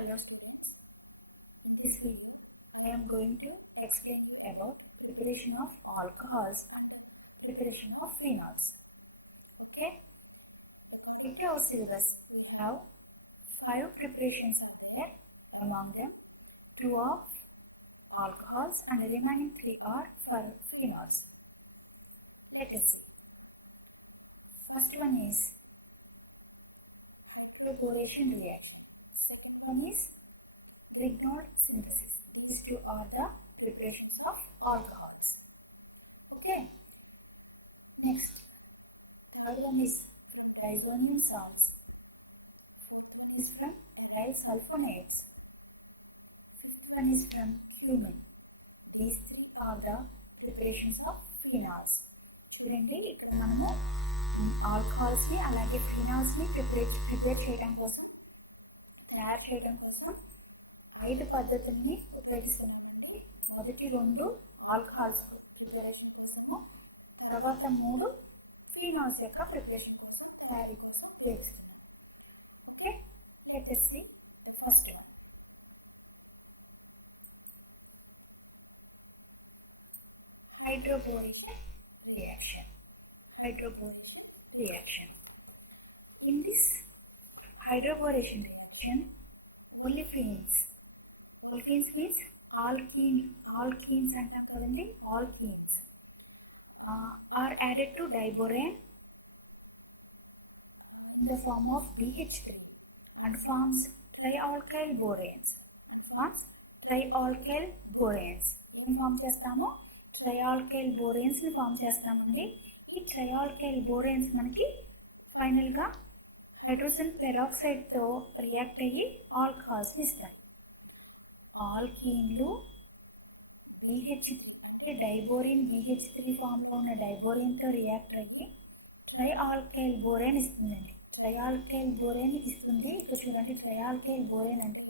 Hello, this week I am going to explain about preparation of alcohols and preparation of phenols. Okay, in our syllabus we have 5 preparations here. Among them, 2 are alcohols and the remaining 3 are for phenols. Let us see. First one is evaporation reaction. One is Grignard synthesis. These 2 are the preparations of alcohols. Okay. Next, third one is diazonium salts. This is from ethyl sulfonates. One is from cumin. These are the preparations of phenols. చూడండి ఇక్కడ మనము ఆల్కహాల్స్ని అలాగే ఫినాల్స్ని ప్రిపేర్ చేయడం కోసం తయారు చేయడం కోసం 5 పద్ధతుల్ని ఉపయోగిస్తున్నాము. మొదటి 2 ఆల్కహాల్స్ ప్రిపరేషన్ కోసము, తర్వాత 3 ఫినాల్స్ యొక్క ప్రిపరేషన్ తయారీ కోసం ఉపయోగిస్తున్నాము. Okay, let us see first one. Hydroboration reaction. In this hydroboration reaction, olefins means alkenes అంటాం కదండి, alkenes are added to diborane in the form of BH3 and forms trialkyl boranes. ఏం ఫామ్ చేస్తాము? ట్రయాల్కైల్ బోరేన్స్ని ఫామ్ చేస్తామండి. ఈ ట్రయాల్కైల్ బోరేన్స్ మనకి ఫైనల్గా హైడ్రోజన్ పెరాక్సైడ్తో రియాక్ట్ అయ్యి ఆల్కహాల్స్ని ఇస్తాయి. ఆల్కీన్లు BH3 డైబోరిన్ BH3 ఫామ్లో ఉన్న డైబోరిన్తో రియాక్ట్ అయ్యి ట్రైఆల్కైల్ బోరేన్ ఇస్తుందండి. ట్రయాల్కైల్ బోరేన్ ఇస్తుంది. ఇక్కడ చూడండి, ట్రయాల్కైల్ బోరేన్ అంటే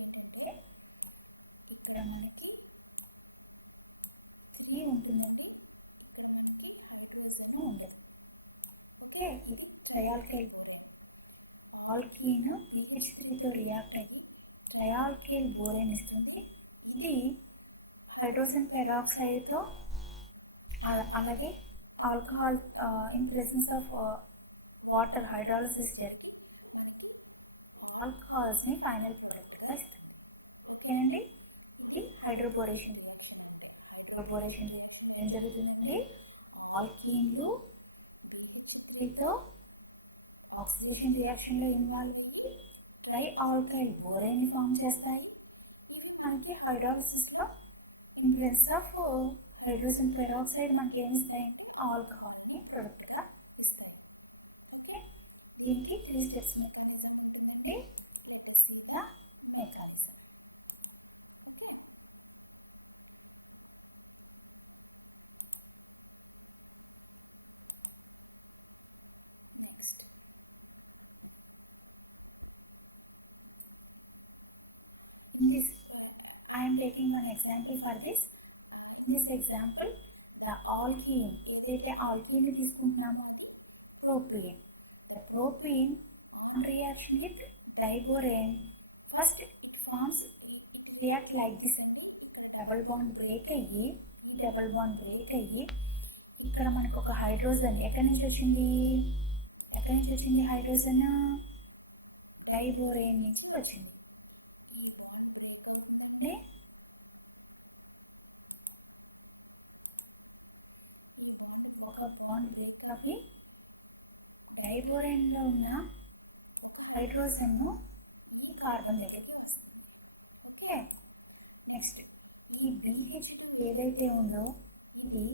ఇక్కడ మనకి ఉంటుంది ఉండదు. ఓకే, ఇది ట్రయాల్కైల్ బోరేన్. ఆల్కీన్ BH3తో రియాక్ట్ అయ్యి ట్రయాల్కైల్ బోరేన్ ఇస్తుంది. ఇది హైడ్రోజన్ పెరాక్సైడ్తో అలాగే alcohol in presence of water hydrolysis జరిగి ఆల్కహాల్స్ని ఫైనల్ ప్రోడక్ట్గా ఇస్తుంది. ఓకేనండి, ఇది హైడ్రోబోరేషన్ ఏం జరుగుతుందండి? ఆల్కీన్లు తో ఆక్సిడేషన్ రియాక్షన్లో ఇన్వాల్వ్ అయ్యి ట్రైఆల్కైల్ బోరేన్ని ఫామ్ చేస్తాయి. మనకి హైడ్రాలసిస్లో in presence of hydrogen peroxide మనకి ఏమి ఇస్తాయంటే ఆల్కహాల్ని ప్రొడక్ట్గా. ఓకే, దీనికి 3 steps mechanism. In this, I am taking one example for this. In this example, the alkene, ఏదైతే ఆల్కీన్ తీసుకుంటున్నామో propene. The propene on reaction with diborane first forms react like this. Double bond break అయ్యి ఇక్కడ మనకు ఒక హైడ్రోజన్ ఎక్కడి నుంచి వచ్చింది hydrogen? Diborane నుంచి వచ్చింది. ఒక బాండ్ బ్రేక్ అవి డైబోరేన్లో ఉన్న హైడ్రోజన్ను ఈ కార్బన్ దగ్గరికి వస్తుంది. ఓకే, నెక్స్ట్ ఈ BH ఏదైతే ఉందో ఇది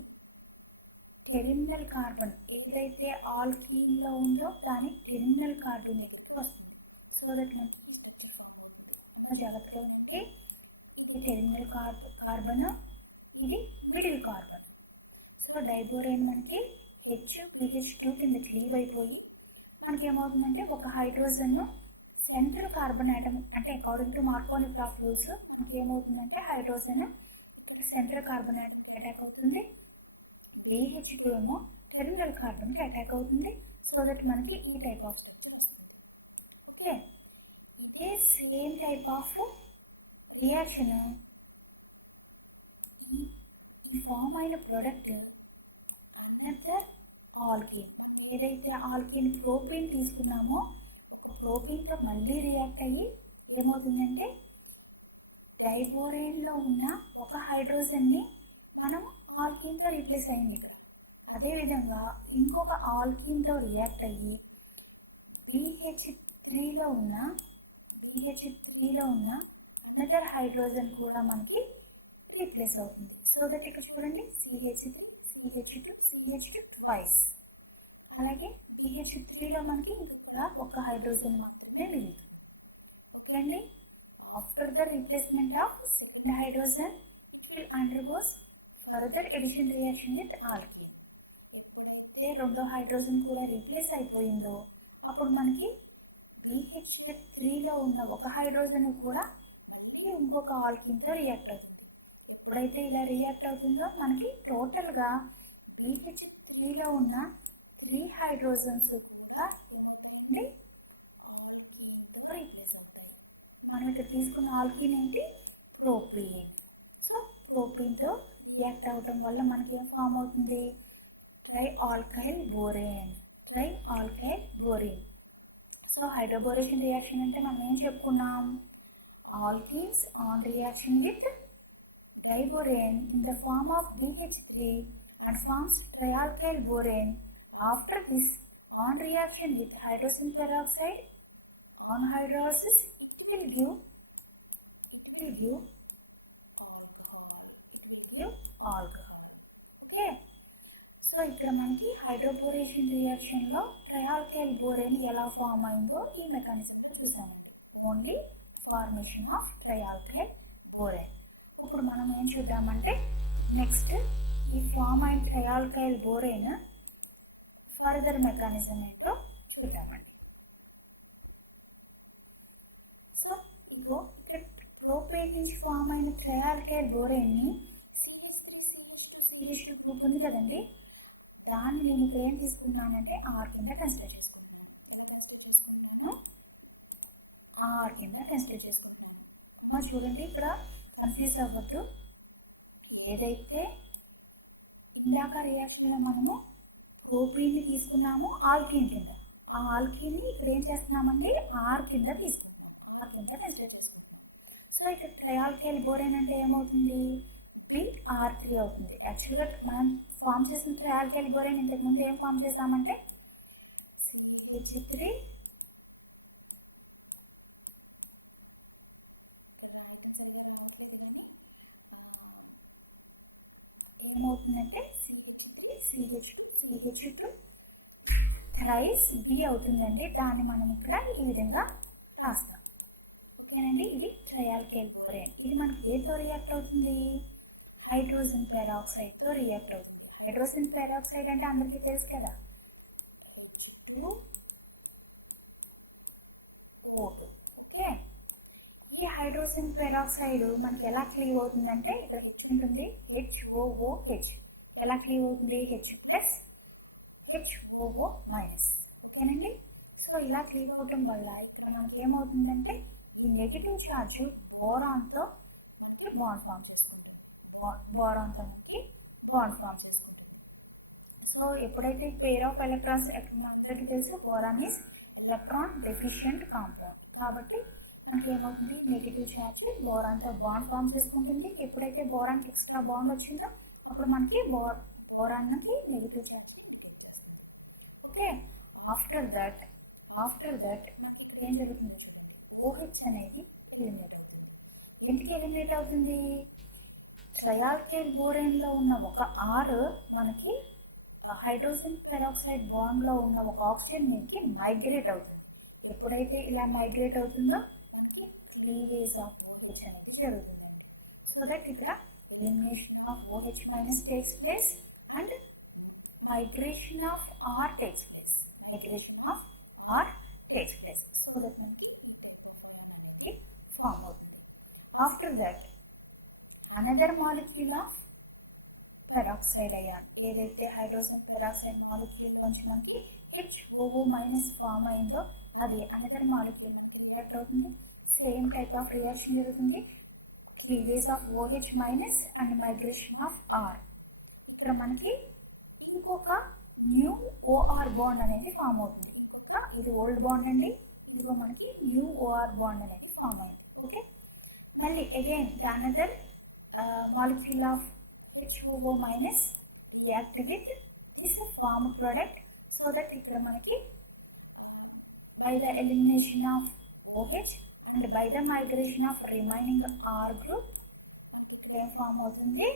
టెర్మినల్ కార్బన్ ఏదైతే ఆల్కీన్లో ఉందో దాని టెర్మినల్ కార్బన్ దగ్గరికి వస్తుంది. సో దట్ మనం జాగ్రత్తగా ఉంటే ఈ టెర్మినల్ కార్బన్ ఇది మిడిల్ కార్బన్. సో డైబోరేన్ మనకి BH2 కింద క్లీవ్ అయిపోయి మనకి ఏమవుతుందంటే ఒక హైడ్రోజన్ సెంట్రల్ కార్బన్ ఆటమ్ అంటే అకార్డింగ్ టు మార్కోని రూల్స్ మనకి ఏమవుతుందంటే హైడ్రోజన్ సెంట్రల్ కార్బన్ అటాక్ అవుతుంది. BH2 ఏమో టెర్మినల్ కార్బన్కి అటాక్ అవుతుంది. సో దట్ మనకి ఈ type of same type of reaction form అయిన ప్రోడక్ట్ అనదర్ ఆల్కిన్. ఏదైతే ఆల్కిన్ ప్రోపీన్ తీసుకున్నామో ప్రోపీన్తో మళ్ళీ రియాక్ట్ అయ్యి ఏమవుతుందంటే డైబోరేన్లో ఉన్న ఒక హైడ్రోజన్ని మనం ఆల్కిన్తో రీప్లేస్ అయింది. అదేవిధంగా ఇంకొక ఆల్కిన్తో రియాక్ట్ అయ్యి BH3లో ఉన్న అనదర్ హైడ్రోజన్ కూడా మనకి రీప్లేస్ అవుతుంది. సో దట్ ఇక్కడ చూడండి CH3 CH2 CH2 ట్వైస్. అలాగే BH3లో మనకి ఇంకా ఒక హైడ్రోజన్ మాత్రమే మిగిలింది. చూడండి, after the replacement of second hydrogen it undergoes further addition reaction with alkene. రెండో హైడ్రోజన్ కూడా రీప్లేస్ అయిపోయిందో అప్పుడు మనకి BH3లో ఉన్న ఒక హైడ్రోజన్ కూడా ఇంకొక ఆల్కిన్తో రియాక్ట్ అవుతుంది. ఎప్పుడైతే ఇలా రియాక్ట్ అవుతుందో మనకి టోటల్గా BH3లో ఉన్న 3 హైడ్రోజన్స్ కూడా రీప్లేస్. మనం ఇక్కడ తీసుకున్న ఆల్కిన్ ఏంటి? ప్రోపీన్. సో ప్రోపీన్తో రియాక్ట్ అవటం వల్ల మనకి ఏం ఫామ్ అవుతుంది? ట్రైఆల్కైల్ బోరేన్. సో హైడ్రోబోరేషన్ రియాక్షన్ అంటే మనం ఏం చెప్పుకున్నాం? Alkenes on reaction with triborane in the form of BH3 and forms trialkyl borane. After this, on reaction with hydrogen peroxide, on hydrolysis will give alcohol. Okay. So ఇక్కడ మనకి హైడ్రోబోరేషన్ రియాక్షన్లో ట్రైఆల్కైల్ బోరేన్ ఎలా ఫామ్ అయిందో ఈ మెకానిజంలో చూసాము. Only formation of trialkyl borane. ఇప్పుడు మనం ఏం చూద్దామంటే నెక్స్ట్ ఈ ఫామ్ అయిన ట్రైఆల్కైల్ బోరేన్ ఫర్దర్ మెకానిజం ఏంటో చూద్దామండి. సో ఇగో ఇక్కడ ప్రోపేన్ నుంచి ఫామ్ అయిన ట్రైఆల్కైల్ బోరేన్ని CH2 గ్రూప్ ఉంది కదండి, దాన్ని నేను ఇక్కడ ఏం తీసుకున్నానంటే R కింద కన్సిడర్ చేస్తాను. చూడండి, ఇక్కడ కన్ఫ్యూజ్ అవ్వద్దు. ఏదైతే ఇందాక రియాక్షన్లో మనము ప్రోపీన్ని తీసుకున్నాము ఆల్కిన్ కింద, ఆ ఆల్కిన్ని ఇక్కడ ఏం చేస్తున్నామండి? R కింద కన్సిడర్ చేస్తాం. సో ఇక్కడ ట్రైఆల్కైల్ బోరేన్ అంటే ఏమవుతుంది? 3R3 అవుతుంది. యాక్చువల్గా మనం ఫామ్ చేసిన ట్రైఆల్కైల్ బోరేన్ ఇంతకుముందు ఏం ఫామ్ చేసామంటే H3 ఏమవుతుందంటే CH2 థ్రైస్ B అవుతుందండి. దాన్ని మనం ఇక్కడ ఈ విధంగా రాస్తాం. ఓకేనండి, ఇది ట్రైఆల్కైల్ బోరేన్. ఇది మనకి దేంతో రియాక్ట్ అవుతుంది? హైడ్రోజన్ పెరాక్సైడ్తో రియాక్ట్ అవుతుంది. హైడ్రోజన్ పెరాక్సైడ్ అంటే అందరికీ తెలుసు కదా, O2. ఓకే, ఈ హైడ్రోజన్ పెరాక్సైడ్ మనకి ఎలా క్లీవ్ అవుతుందంటే ఇక్కడ H ఉంటుంది, HOOH. ఎలా క్లీవ్ అవుతుంది? H+HOO-. ఓకేనండి, సో ఇలా క్లీవ్ అవటం వల్ల ఇక్కడ మనకి ఏమవుతుందంటే ఈ నెగిటివ్ ఛార్జ్ బోరాన్తో బాండ్ ఫామ్ చేస్తుంది. బోరాన్తో మనకి బాండ్ ఫామ్ చేస్తుంది. సో ఎప్పుడైతే పేర్ ఆఫ్ ఎలక్ట్రాన్స్ అందరికీ తెలుసు, boron is electron deficient compound. కాబట్టి మనకి ఏమవుతుంది? నెగిటివ్ ఛార్జ్ బోరాన్తో బాండ్ ఫామ్ చేసుకుంటుంది. ఎప్పుడైతే బోరాన్కి ఎక్స్ట్రా బాండ్ వచ్చిందో అప్పుడు మనకి బోరాన్కి negative charge. Okay, after that ఏం జరుగుతుంది? OH అనేది ఎలిమినేట్ అవుతుంది. ఎందుకు ఎలిమినేట్ అవుతుంది? ట్రైఆల్కైల్ బోరేన్లో ఉన్న ఒక R మనకి హైడ్రోజన్ పెరాక్సైడ్ బాండ్లో ఉన్న ఒక ఆక్సిజన్ మీదకి మైగ్రేట్ అవుతుంది. ఎప్పుడైతే ఇలా మైగ్రేట్ అవుతుందో క్లీవేజ్ ఆఫ్ OH అనేది జరుగుతుంది. సో దట్ ఇక్కడ elimination of OH minus takes place and hydration of R takes place. So that మనకి ఫామ్ అవుతుంది. After that another molecule of peroxide ion, ఏదైతే హైడ్రోజన్ పెరాక్సైడ్ మాలిక్యూల్ నుంచి మనకి HOO- ఫామ్ అయిందో అది అనదర్ మాలిక్యూల్ రియాక్ట్ అవుతుంది. Same type of reaction జరుగుతుంది. cleavage of OH minus and migration of R. ఇక్కడ మనకి ఇంకొక న్యూ OR బాండ్ అనేది ఫామ్ అవుతుంది. ఇది ఓల్డ్ బాండ్ అండి, ఇదిగో మనకి న్యూ OR బాండ్ అనేది ఫామ్ అయింది. ఓకే, మళ్ళీ again the another molecule of HOO minus react with is a form product, so that ఇక్కడ మనకి by the elimination of OH and by the migration of remaining R group ఏం ఫామ్ అవుతుంది,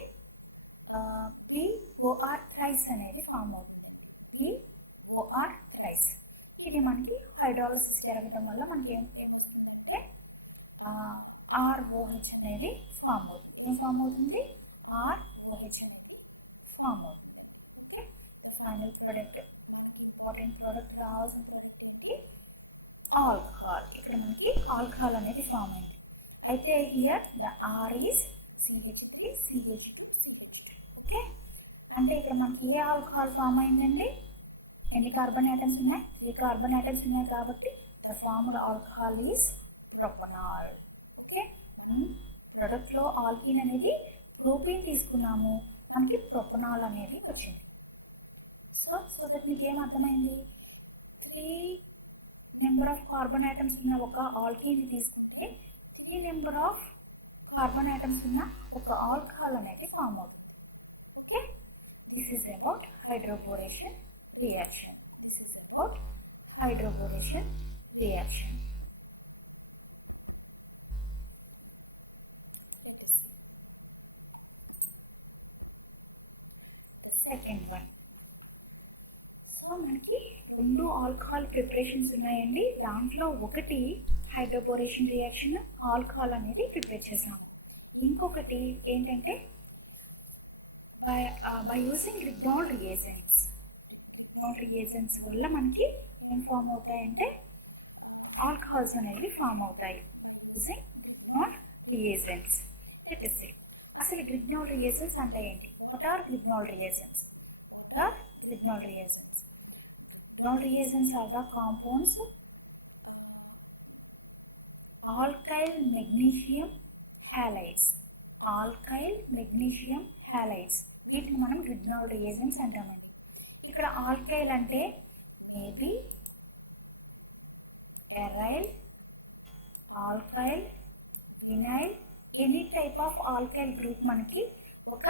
POR thrice అనేది form అవుతుంది. POR thrice ఇది మనకి హైడ్రాలసిస్ జరగడం వల్ల మనకి ఏమవుతుందంటే ROH అనేది ఫామ్ అవుతుంది. ఏం ఫామ్ అవుతుంది, ROH ఫామ్ అవుతుంది. Okay, final product important product రావాల్సిన ప్రొడక్ట్కి ఆల్కహాల్. ఇక్కడ మనకి ఆల్కహాల్ అనేది ఫామ్ అయింది. అయితే here the R is CH3CH2. Okay, అంటే ఇక్కడ మనకి ఏ ఆల్కహాల్ ఫామ్ అయిందండి, ఎన్ని కార్బన్ ఐటమ్స్ ఉన్నాయి, 3 కార్బన్ ఐటమ్స్ ఉన్నాయి కాబట్టి the formed alcohol is propanol. Okay, ప్రొడక్ట్లో ఆల్కిన్ అనేది ప్రొపీన్ తీసుకున్నాము, మనకి ప్రొపనాల్ అనేది వచ్చింది. సో దట్ మీకు ఏం అర్థమైంది, 3 నెంబర్ ఆఫ్ కార్బన్ ఐటమ్స్ ఉన్న ఒక ఆల్కీన్ తీసుకుంటే 3 నెంబర్ ఆఫ్ కార్బన్ ఐటమ్స్ ఉన్న ఒక ఆల్కహాల్ అనేది ఫామ్ అవుతుంది. Okay, this is about hydroboration reaction. About hydroboration reaction. Second one. So మనకి 2 ఆల్కహాల్ ప్రిపరేషన్స్ ఉన్నాయండి. దాంట్లో ఒకటి హైడ్రోబోరేషన్ రియాక్షన్, ఆల్కహాల్ అనేది ప్రిపేర్ చేసాం. ఇంకొకటి ఏంటంటే by using Grignard reagents. Grignard reagents వల్ల మనకి ఏం ఫామ్ అవుతాయంటే ఆల్కహాల్స్ అనేవి ఫామ్ అవుతాయి. Using Grignard reagents. అసలు గ్రిగ్నాల్ రియేజెంట్స్ అంటే ఏంటి? What are Grignard reagents? Grignard reagents. Grignard reagents are the compounds alkyl magnesium halides. Alkyl magnesium halides. వీటిని మనం గ్రిగ్నాల్ రియేజెంట్స్ అంటామండి. ఇక్కడ ఆల్కైల్ అంటే maybe aryl, alkyl, vinyl, any type of alkyl group మనకి ఒక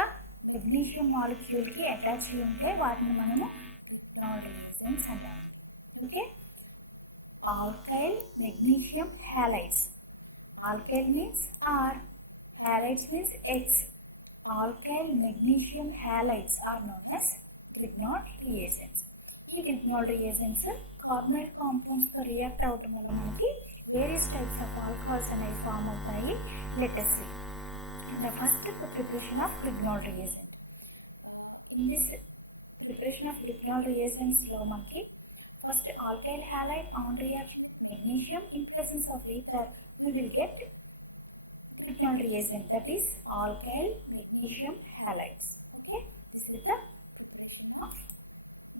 మెగ్నీషియం మాలిక్యూల్కి అటాచ్ అయి ఉంటే వాటిని మనము గ్రిగ్నాల్ రియేజెంట్స్ అంటాము. Okay, alkyl magnesium halides. Alkyl means R, halides means X. Alkyl magnesium halides are known as Grignard reagents. ఈ Grignard reagents carbonyl కాంపౌండ్స్తో రియాక్ట్ అవటం వల్ల మనకి వేరియస్ టైప్స్ ఆఫ్ ఆల్కహాల్స్ అనేవి ఫామ్ అవుతాయి. Let us see the first preparation of Grignard reagent. In this preparation of Grignard reagents lo manaki first alkyl halide on reaction with magnesium in presence of ether, we will get Grignard reagent, that is alkyl magnesium halides. Okay, with the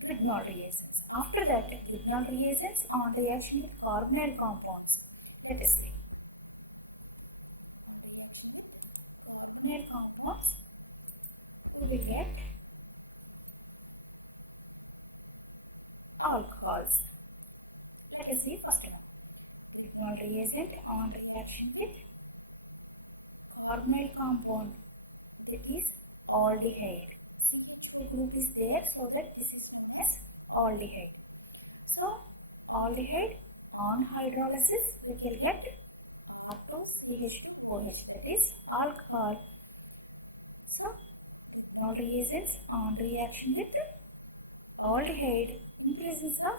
Grignard reagents. After that, Grignard reagents on reaction with carbonyl compounds. Let us see. Compounds, we will get alcohols. Let us see first one. Grignard reagent on reaction with carbonyl compound, it is aldehyde. The group is there, so that this is known as aldehyde. So aldehyde on hydrolysis we will get up to CH2OH, that is alcohol. So all reagents on reaction with aldehyde in presence of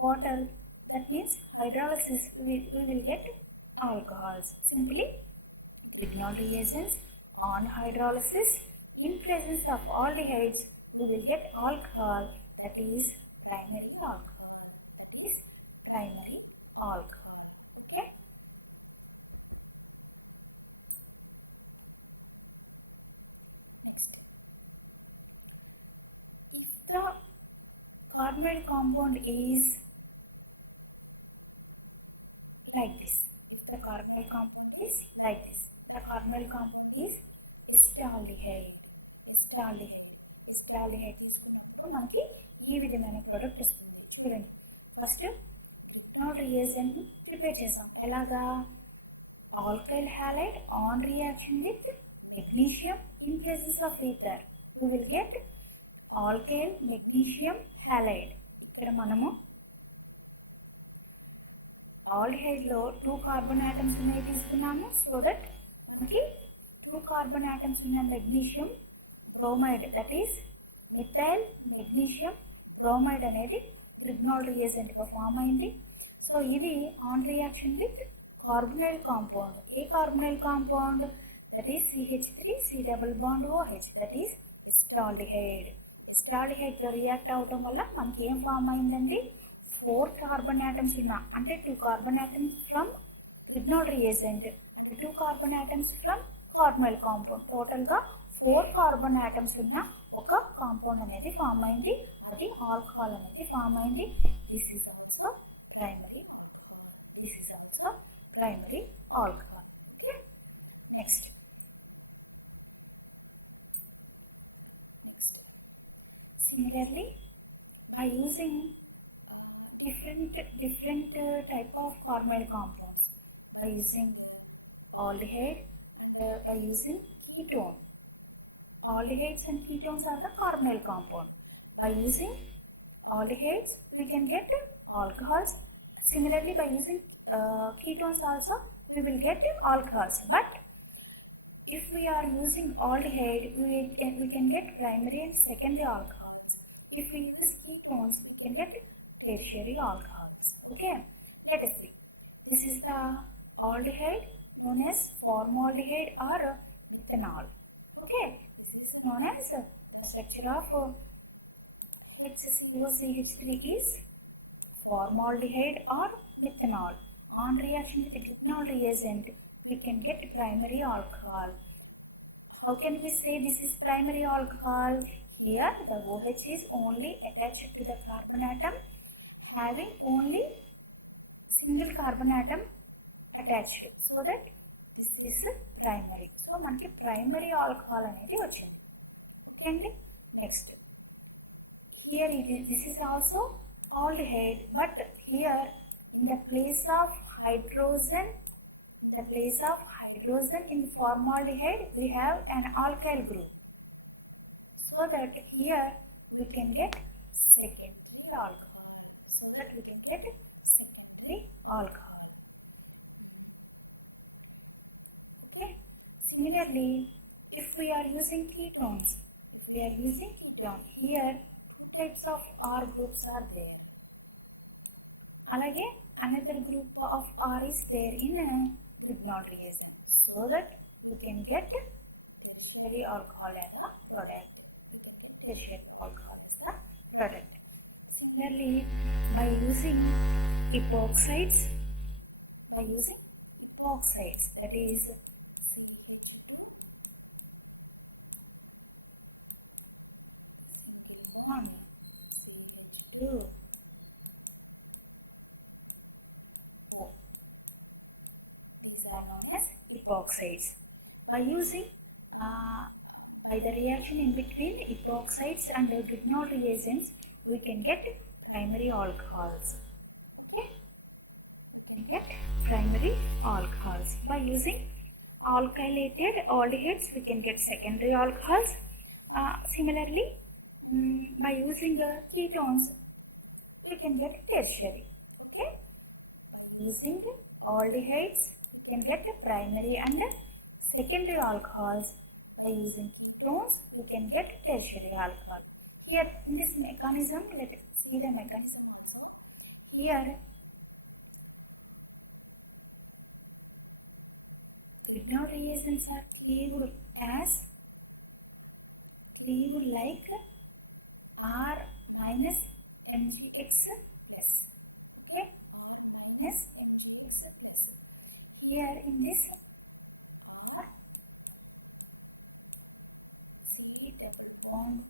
water, that means hydrolysis, we will get alcohols. Simply Grignard reagents on hydrolysis in presence of aldehydes, we will get alcohol, that is primary alcohol. Is primary alcohol. Okay, the carbonyl compound is like this. The carbonyl compound is like this. The carbonyl carbonyl compound is acetaldehyde. Acetaldehyde. So మనకి ఈ విధమైన ప్రొడక్ట్ చూడండి. First ethanol reagent prepare చేసాం. ఎలాగా? Alkyl halide on reaction with magnesium in presence of ether you will get alkyl magnesium halide. ఇక్కడ మనము ఆల్డిహైడ్లో 2 carbon atoms ఉన్నాయి తీసుకున్నాము. సో దట్ మనకి 2 కార్బన్ ఆటమ్స్ ఉన్న magnesium bromide, that is methyl magnesium bromide అనేది ట్రిగ్నాల్ రియేజెంట్గా ఫామ్ అయింది. సో ఇది on reaction with carbonyl compound. ఏ carbonyl compound? That is CH3 C double bond OH, that is acetaldehyde. అసిటాల్డిహైడ్తో రియాక్ట్ అవటం వల్ల మనకి ఏం ఫామ్ అయిందండి? 4 కార్బన్ ఆటమ్స్ ఉన్న, అంటే 2 carbon atoms from Grignard reagent, 2 carbon atoms from carbonyl compound, టోటల్గా 4 కార్బన్ ఆటమ్స్ ఉన్న ఒక కాంపౌండ్ అనేది ఫామ్ అయింది. అది ఆల్కహాల్ అనేది ఫామ్ అయింది. This is also primary alcohol. Next similarly by using different type of carbonyl compounds, by using aldehyde, by using ketone. Aldehydes and ketones are the carbonyl compound. By using aldehydes we can get alcohols. Similarly by using ketones also we will get alcohols. But if we are using aldehyde we can get primary and secondary alcohol. If we use ketones we can get tertiary alcohols. Okay, let us see. This is the aldehyde known as formaldehyde or ethanol. Okay, known as the structure of HCOCH3 is formaldehyde or methanol. On reaction with the ethanol reagent we can get primary alcohol. How can we say this is primary alcohol? Here the OH is only attached to the carbon atom having only single carbon atom attached, so that this is primary. So మనకి primary alcohol అనేది వచ్చింది. Okay, next here this is also aldehyde, but here in the place of hydrogen in formaldehyde we have an alkyl group, so that here we can get secondary alcohol, Okay, similarly if we are using ketones, here types of R groups are there. Alage another group of R is there in trigonal reagent, so that we can get tertiary alcohol as a product. Similarly, by using epoxides, that is 1, 2, 4, are known as epoxides. By using by the reaction in between epoxides and trigonal reagents we can get primary alcohols. Okay, we get primary alcohols. By using alkylated aldehydes we can get secondary alcohols. Similarly by using ketones we can get tertiary. Okay, using aldehydes we can get primary and secondary alcohols. By using ketones we can get tertiary alcohol. Here in this mechanism, let us see the mechanism. Here trigonal reagents are behaved like R minus NCX plus. Okay, minus NCX plus. Here in this bond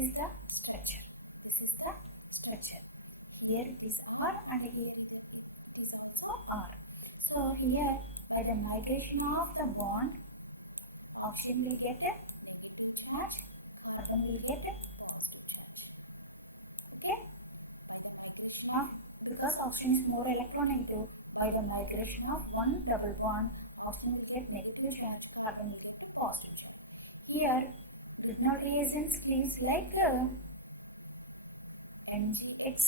is the structure. Here it is R and here so R. here by the migration of the bond, oxygen will get attached, carbon will get okay. Now because oxygen is more electronegative, by the migration of one double bond, oxygen will get negative charge, carbon will get positive charge. Here Grignard reagents cleaves like MgX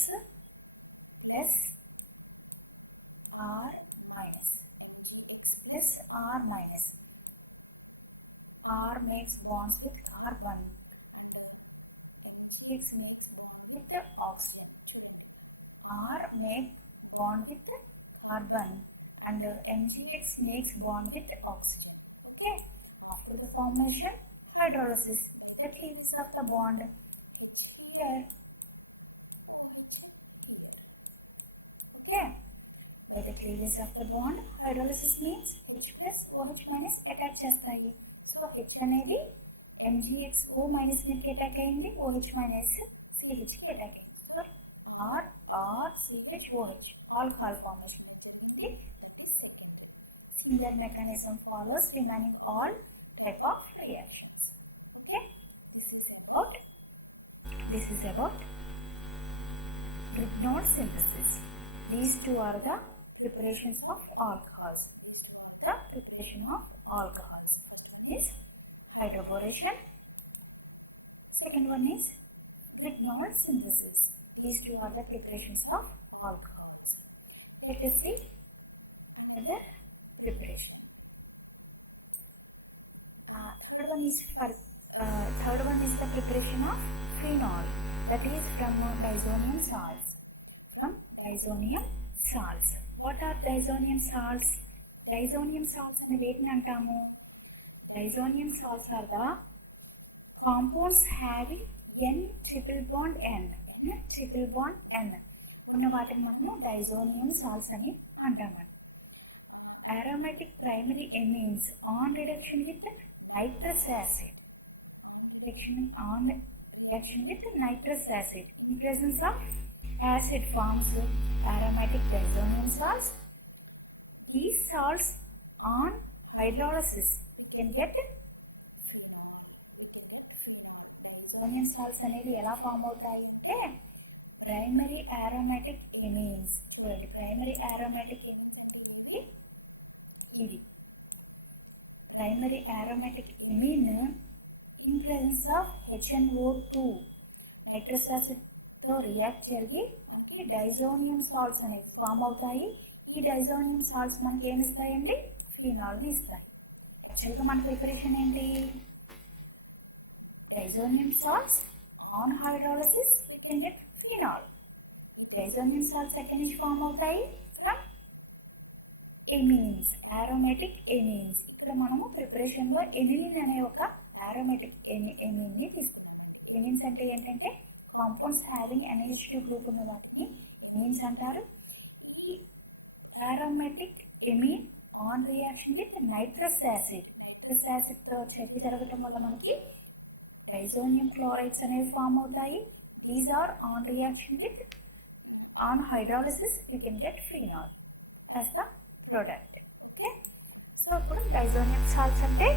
S R minus. This R minus. R makes bonds with carbon. X makes with the oxygen. R makes bond with carbon and MgX makes bond with oxygen. Okay. After the formation, hydrolysis. Let me list of the bond here. Okay. By the cleavage of the bond, hydrolysis means H plus OH minus attack చేస్తాయి. So H అనేది MgX2 minus మీదకి attack అయింది, OH minus CH కి attack అయింది. So RCHOH alcohol formation. Okay. Similar mechanism follows remaining all type of reactions. Okay. This is about Grignard synthesis. These two are the preparations of alcohols. The preparation of alcohols is hydroboration. Second one is Grignard synthesis. These two are the preparations of alcohols. Let us see the preparation. Third one is the preparation of phenol, that is from diazonium salts. Diazonium salts. What are diazonium salts? Diazonium salts ni vetni antamu. Diazonium salts are the compounds having N triple bond N. Triple bond N. ఉన్న వాటిని మనము diazonium salts అని అంటాము. Aromatic primary amines on reaction with nitrous acid. Reaction with nitrous acid. In presence of acid forms aromatic diazonium salts. These salts on hydrolysis can get diazonium salts అనేది ఎలా ఫామ్ అవుతాయి అంటే primary aromatic amines. Primary aromatic ఇది primary aromatic amine in presence of HNO2 nitrous acid తో రియాక్ట్ జరిగి మనకి diazonium salts అనేవి form అవుతాయి. ఈ డైజోనియం సాల్ట్స్ మనకి ఏమి ఇస్తాయండి? ఫినాల్ని ఇస్తాయి. యాక్చువల్గా మన ప్రిపరేషన్ ఏంటి? Diazonium salts on hydrolysis we can get phenol. Diazonium salts ఎక్కడి నుంచి ఫామ్ అవుతాయి? From amines, aromatic amines. ఇక్కడ మనము ప్రిపరేషన్లో ఎనిలిన్ అనే ఒక aromatic amine తీస్తాం. ఎమిన్స్ అంటే ఏంటంటే కాంపౌండ్స్ హ్యావింగ్ NH2 గ్రూప్ ఉన్న వాటిని ఎమిన్స్ అంటారు. ఈ aromatic amine on reaction with nitrous acid, nitrous యాసిడ్తో చర్య జరగటం వల్ల మనకి డైజోనియం క్లోరైడ్స్ అనేవి ఫామ్ అవుతాయి. These are on reaction with on hydrolysis we can get phenol as the product. Okay. So ఇప్పుడు diazonium salts అంటే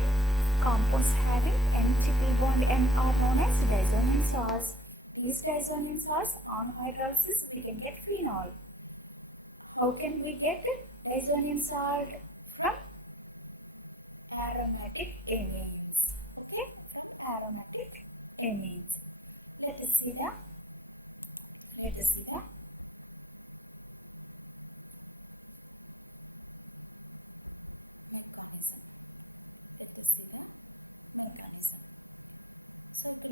compounds having N triple bond N are known as diazonium salts. These diazonium salts on hydrolysis we can get phenol. How can we get diazonium salt? From aromatic amines. Okay, aromatic amines. Let us see the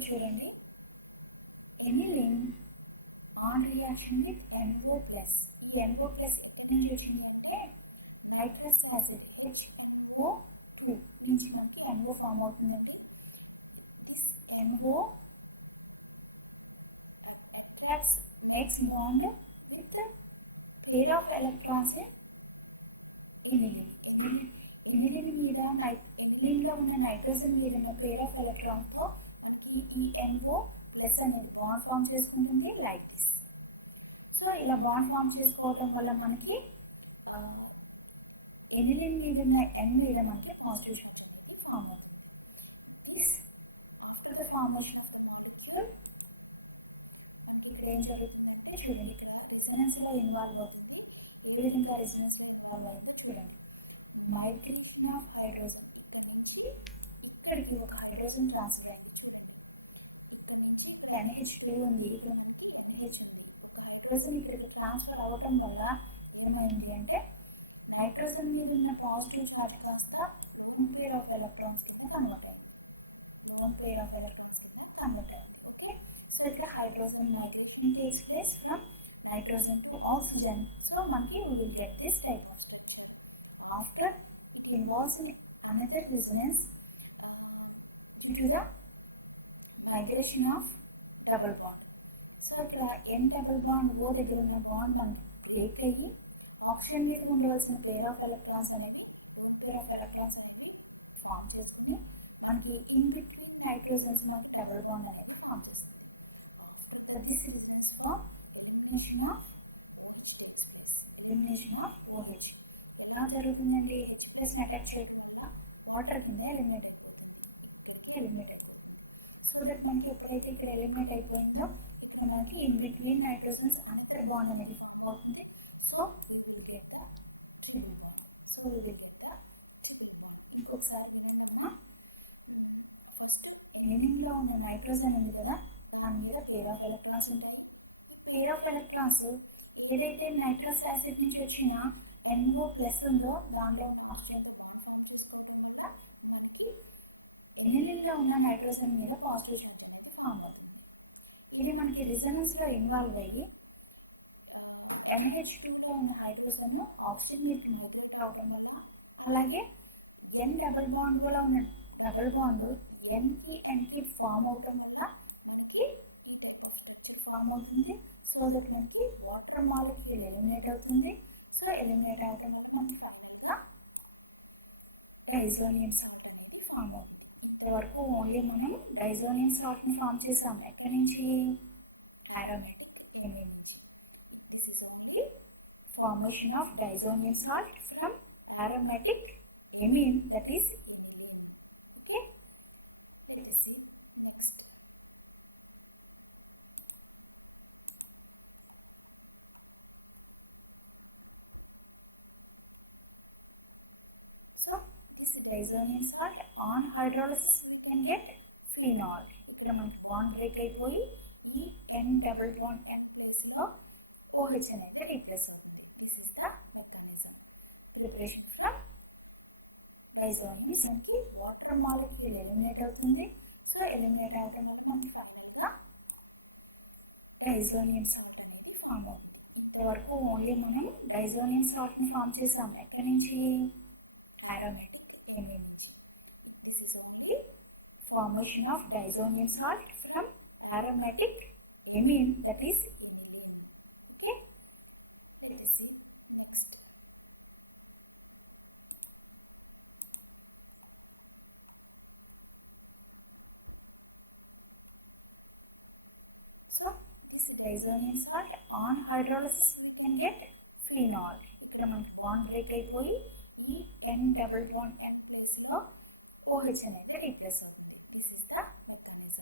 చూడండి. Aniline on reaction with NO+. NO+ ఏం చేసింది అంటే nitrous acid HO2 నుంచి మనకి NO form అవుతుందండి. NO makes bond with pair of electrons in aniline. Aniline మీద ఎనిలిన్లో ఉన్న నైట్రోజన్ మీద ఉన్న పేర్ ఆఫ్ ఎలక్ట్రాన్స్తో NO+ అనేది బాండ్ ఫామ్ చేసుకుంటుంది లైక్ దిస్. సో ఇలా బాండ్ ఫామ్ చేసుకోవటం వల్ల మనకి ఎనిలిన్ మీద ఉన్న ఎన్ మీద మనకి పాజిటివ్ చార్జ్ ఫామ్ అవుతుంది. ఫార్మేషన్ ఇక్కడ ఏం జరుగుతుంది చూడండి. ఇక్కడ రెసొనెన్స్లో ఇన్వాల్వ్ అవుతుంది. ఏ విధంగా రెసొనెన్స్ ఇన్వాల్వ్ అయింది చూడండి. మైగ్రేషన్ ఆఫ్ హైడ్రోజన్, ఇక్కడికి ఒక హైడ్రోజన్ ట్రాన్స్ఫర్ అయింది. NH2 ఉంది, ఇక్కడ హైడ్రోజన్ ఇక్కడికి ట్రాన్స్ఫర్ అవ్వటం వల్ల ఏమైంది అంటే నైట్రోజన్ మీద ఉన్న పాజిటివ్ ఛార్జ్ కాస్త one pair of electrons convert అయింది. Okay? So ఇక్కడ hydrogen migration takes place from nitrogen to oxygen. So మనకి we will get this type of. After it involves in another resonance due to the migration of double bond. So ఇక్కడ N double bond O దగ్గర ఉన్న బాండ్ మనకి బ్రేక్ అయ్యి ఆక్సిజన్ మీద ఉండవలసిన pair of electrons form చేస్తుంది. మనకి ఇన్ బిట్వీన్ నైట్రోజన్స్ మనకి డబుల్ బాండ్ అనేది ఫామ్ చేస్తుంది. So this elimination of OH ఎలా జరుగుతుందండి? H+ అటాక్ చేయడం వాటర్ కింద ఎలిమినేట్ అవుతుంది. సో దట్ మనకి ఎప్పుడైతే ఇక్కడ ఎలిమినేట్ అయిపోయిందో మనకి in between nitrogens another bond అనేది ఫామ్ అవుతుంది. సో ఇంకొకసారి ఎనిలిన్లో ఉన్న నైట్రోజన్ ఉంది కదా, దాని మీద పేర్ ఆఫ్ ఎలక్ట్రాన్స్ ఉంటాయి. పేర్ ఆఫ్ ఎలక్ట్రాన్స్ ఏదైతే నైట్రస్ యాసిడ్ నుంచి వచ్చిన NO+ ఉందో దానిలో ఆక్సిజన్, ఎనిలిన్లో ఉన్న నైట్రోజన్ మీద పాజిటివ్ చార్జ్ ఫామ్ అవుతుంది. ఇది మనకి రిజనెన్స్లో ఇన్వాల్వ్ అయ్యి NH2తో ఉన్న హైడ్రోజన్ ఆక్సిజన్ మీద మైగ్రేట్ అవడం వల్ల, అలాగే N డబుల్ బాండ్లో ఉన్న డబుల్ బాండ్ NP ఫామ్ అవటం వల్ల ఫామ్ అవుతుంది. సో దట్ మనకి వాటర్ మాలిక్యూల్ ఎలిమినేట్ అవుతుంది. సో ఎలిమినేట్ అవటం వల్ల మనకి ఫైనల్గా డైజోనియం సాల్ట్ ఫామ్ అవుతుంది. ఇంతవరకు ఓన్లీ మనం డైజోనియం సాల్ట్ని ఫామ్ చేసాం. ఎక్కడి నుంచి? aromatic formation of diazonium salt from aromatic amine, that is okay. So diazonium salt on hydrolysis can get phenol. ఇక్కడ మనకి బాండ్ బ్రేక్ అయిపోయి ఈ N డబుల్ బాండ్ OH అనేది రీప్లేస్ ప్రిపరేషన్ ఫ్రమ్ డైజోనియం మనకి వాటర్ మాలిక్యూల్ ఎలిమినేట్ అవుతుంది. So eliminate అవటం వల్ల మనకి ఫైనల్గా డైజోనియం సాల్ట్ ఫామ్ అవుతుంది. ఇంతవరకు ఓన్లీ మనం డైజోనియం సాల్ట్ని ఫామ్ చేసాం. ఎక్కడి నుంచి? aromatic amine. Formation of diazonium salt from aromatic amine, that is okay. So diazonium salt on hydrolysis can get phenol. ఇక్కడ మనకి బాండ్ బ్రేక్ అయిపోయి ఈ N డబుల్ బాండ్ OH అనేది రీప్లేస్